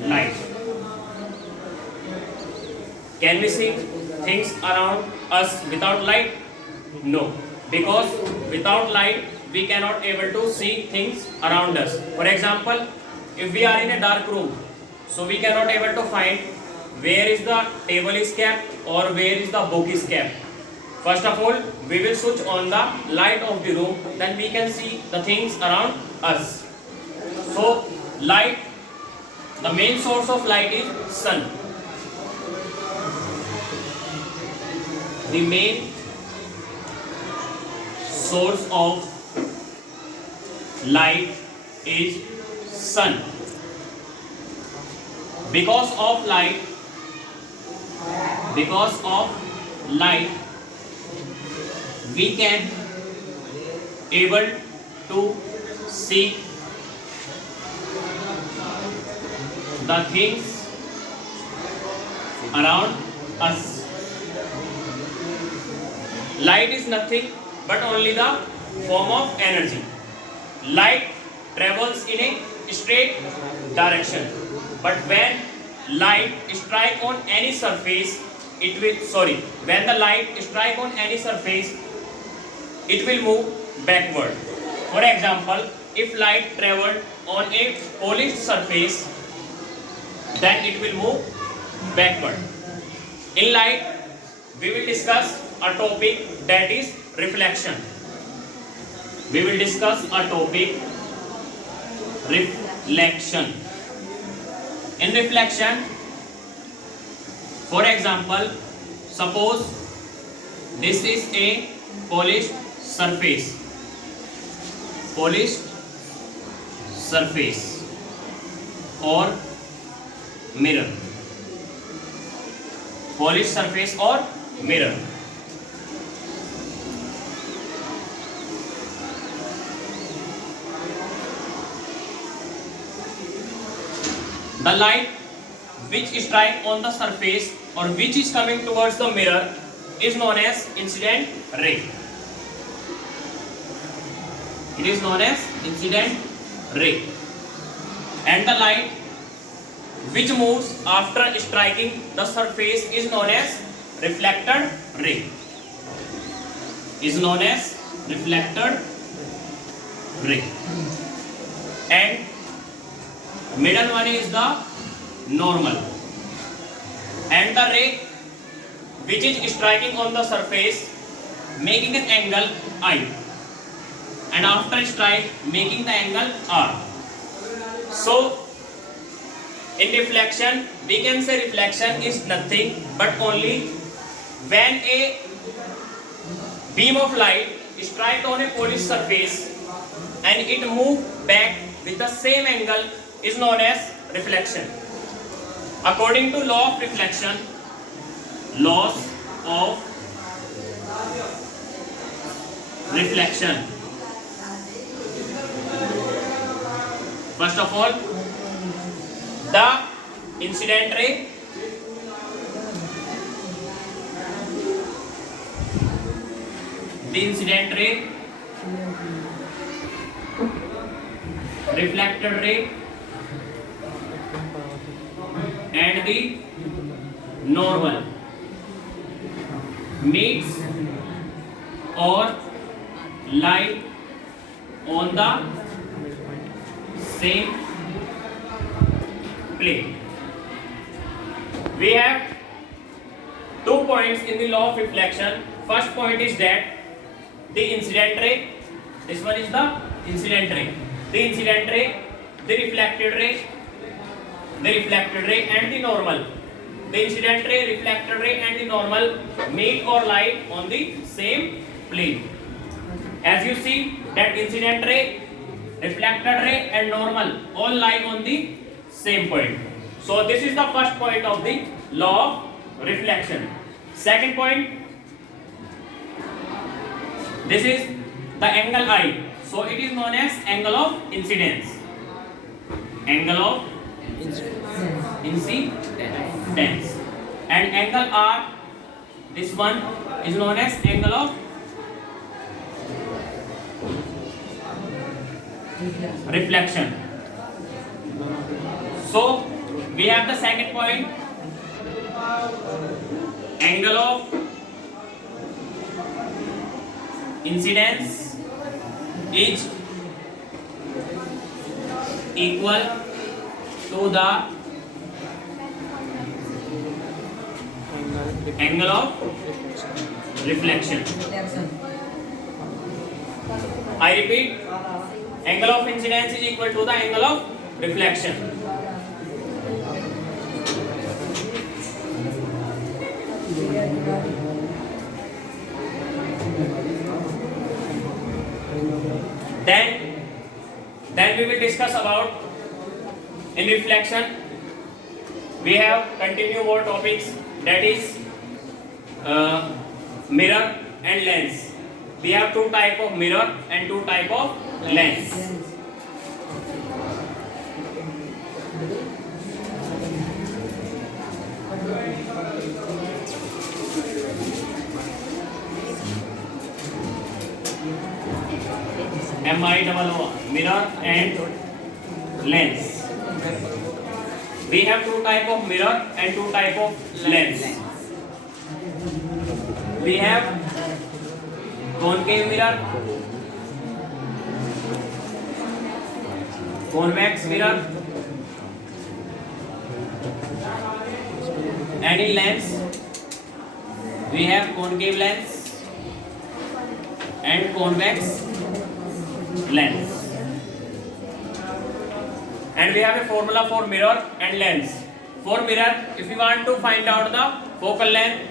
Light. Can we see things around us without light? No, because without light we cannot able to see things around us. For example, if we are in a dark room, so we cannot able to find where is the table is kept or where is the book is kept. First of all, we will switch on the light of the room, then we can see the things around us. So light, the main source of light is sun. The main source of light is sun. Because of light, we can able to see the things around us. Light is nothing but only the form of energy. Light travels in a straight direction, but when light strike on any surface, when the light strike on any surface, it will move backward. For example, if light traveled on a polished surface, then it will move backward. In light, we will discuss a topic that is reflection. We will discuss a topic, reflection. In reflection, for example, suppose this is a polished surface or mirror. Polished surface or mirror. The light which strike on the surface or which is coming towards the mirror is known as incident ray. It is known as incident ray. And the light which moves after striking the surface is known as reflected ray. Is known as reflected ray. And middle one is the normal. And the ray which is striking on the surface making an angle I, and after strike making the angle R. So in reflection, we can say reflection is nothing but only when a beam of light strike on a polished surface and it move back with the same angle is known as reflection. According to law of reflection, laws of reflection. First of all, the incident ray, reflected ray, and the normal meets or lie on the same plane. We have 2 points in the law of reflection. First point is that the incident ray, this one is the incident ray, the incident ray, the reflected ray, and the normal. The incident ray, reflected ray, and the normal meet or lie on the same plane. As you see that incident ray, reflected ray, and normal all lie on the same point. So this is the first point of the law of reflection. Second point, this is the angle I. So it is known as angle of incidence. Angle of incidence. And angle R, this one is known as angle of reflection. So we have the second point, angle of incidence is equal to the angle of reflection. I repeat, angle of incidence is equal to the angle of reflection. Then we will discuss about in reflection. We have continue more topics, that is mirror and lens. We have two type of mirror and two type of lens. MIRROR, mirror and lens. We have two type of mirror and two type of lens. We have concave mirror, convex mirror, and in lens we have concave lens and convex lens. And we have a formula for mirror and lens. For mirror, if you want to find out the focal length,